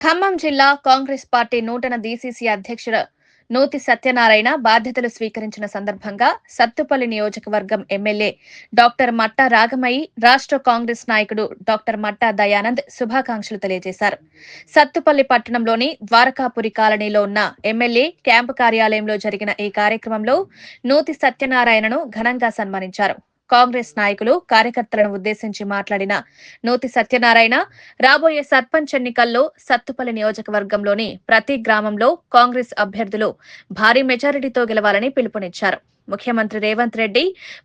ఖమ్మం జిల్లా కాంగ్రెస్ పార్టీ నూతన డీసీసీ అధ్యక్షుడు నూతి సత్యనారాయణ బాధ్యతలు స్వీకరించిన సందర్భంగా సత్తుపల్లి నియోజకవర్గం ఎమ్మెల్యే డాక్టర్ మట్టా రాగమయ్యి, రాష్ట్ర కాంగ్రెస్ నాయకుడు డాక్టర్ మట్టా దయానంద్ శుభాకాంక్షలు తెలియజేశారు. సత్తుపల్లి పట్టణంలోని ద్వారకాపురి కాలనీలో ఉన్న ఎమ్మెల్యే క్యాంపు కార్యాలయంలో జరిగిన ఈ కార్యక్రమంలో నూతి సత్యనారాయణను ఘనంగా సన్మానించారు. కాంగ్రెస్ నాయకులు, కార్యకర్తలను ఉద్దేశించి మాట్లాడిన నూతి సత్యనారాయణ రాబోయే సర్పంచ్ ఎన్నికల్లో సత్తుపల్లి నియోజకవర్గంలోని ప్రతి గ్రామంలో కాంగ్రెస్ అభ్యర్థులు భారీ మెజారిటీతో గెలవాలని పిలుపునిచ్చారు. ముఖ్యమంత్రి రేవంత్ రెడ్డి,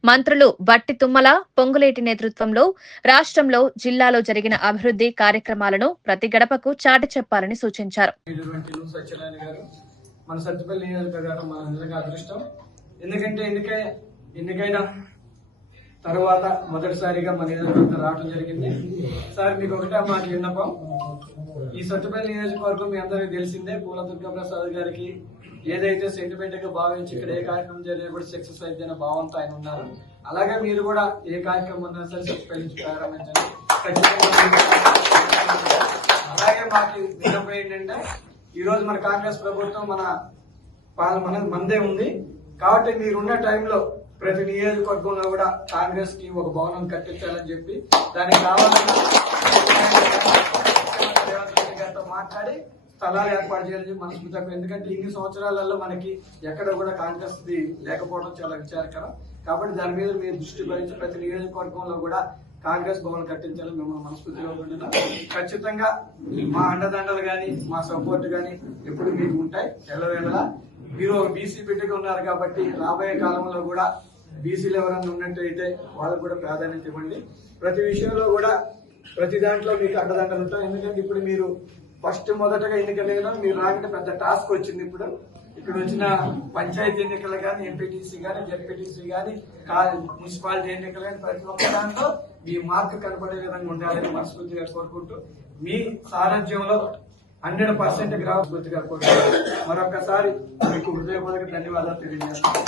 మంత్రులు బట్టి తుమ్మల, పొంగులేటి నేతృత్వంలో రాష్ట్రంలో, జిల్లాలో జరిగిన అభివృద్ధి కార్యక్రమాలను ప్రతి గడపకు చాటి చెప్పాలని సూచించారు. తర్వాత మొదటిసారిగా మన నియోజకవర్గం రావడం జరిగింది. సార్ మీకు ఒకటే మాట విన్నపం, ఈ సత్తుపల్లి నియోజకవర్గం మీ అందరికీ తెలిసిందే. పూల దుర్గాప్రసాద్ గారికి ఏదైతే సెంటిమెంట్ గా భావించి ఇక్కడ ఏ కార్యక్రమం జరిగినా కూడా సక్సెస్ అయితేనే భావంతో ఆయన ఉన్నారు. అలాగే మీరు కూడా ఏ కార్యక్రమం ఉన్నా సరే సత్తుపల్లి నుంచి ప్రారంభించండి. అలాగే మాకు విన్నపం ఏంటంటే, ఈ రోజు మన కాంగ్రెస్ ప్రభుత్వం మనదే ఉంది కాబట్టి మీరున్న టైంలో ప్రతి నియోజకవర్గంలో కూడా కాంగ్రెస్ కి ఒక భవనం కట్టించాలని చెప్పి దానికి కావాలన్నా మాట్లాడి స్థలాలు ఏర్పాటు చేయాలని మనస్ఫూర్తిగా. ఎందుకంటే ఇన్ని సంవత్సరాలలో మనకి ఎక్కడ కూడా కాంగ్రెస్ ది లేకపోవడం చాలా విచారకరం. కాబట్టి దాని మీద మీరు దృష్టి భరించి ప్రతి నియోజకవర్గంలో కూడా కాంగ్రెస్ భవన్ కట్టించాలని మిమ్మల్ని మనస్ఫూర్తిగా ఉంటున్నాం. ఖచ్చితంగా మా అండదండలు గాని, మా సపోర్ట్ గాని ఎప్పుడు మీకు ఉంటాయి. ఎల్లవేళలా మీరు ఒక బీసీ బిడ్డగా ఉన్నారు కాబట్టి రాబోయే కాలంలో కూడా బీసీలు ఎవరైనా ఉన్నట్టయితే వాళ్ళకు కూడా ప్రాధాన్యత ఇవ్వండి. ప్రతి విషయంలో కూడా ప్రతి దాంట్లో మీకు అండదండలు ఉంటాయి. ఎందుకంటే ఇప్పుడు మీరు మొదటగా ఎన్నికలు మీరు రాకంటే పెద్ద టాస్క్ వచ్చింది. ఇప్పుడు ఇక్కడ వచ్చిన పంచాయతీ ఎన్నికలు కానీ, ఎంపీటీసీ కానీ, జెడ్పీటీసీ కానీ, మున్సిపాలిటీ ఎన్నికలు కానీ ప్రతి ఒక్క దాంట్లో మీ మార్క్ కనపడే విధంగా ఉండాలని మనస్ఫూర్తిగా కోరుకుంటూ, మీ సారథ్యంలో 100% గ్రామస్ఫూర్తిగా కోరుకుంటూ మరొకసారి మీకు హృదయపూర్వక ధన్యవాదాలు తెలియజేస్తాను.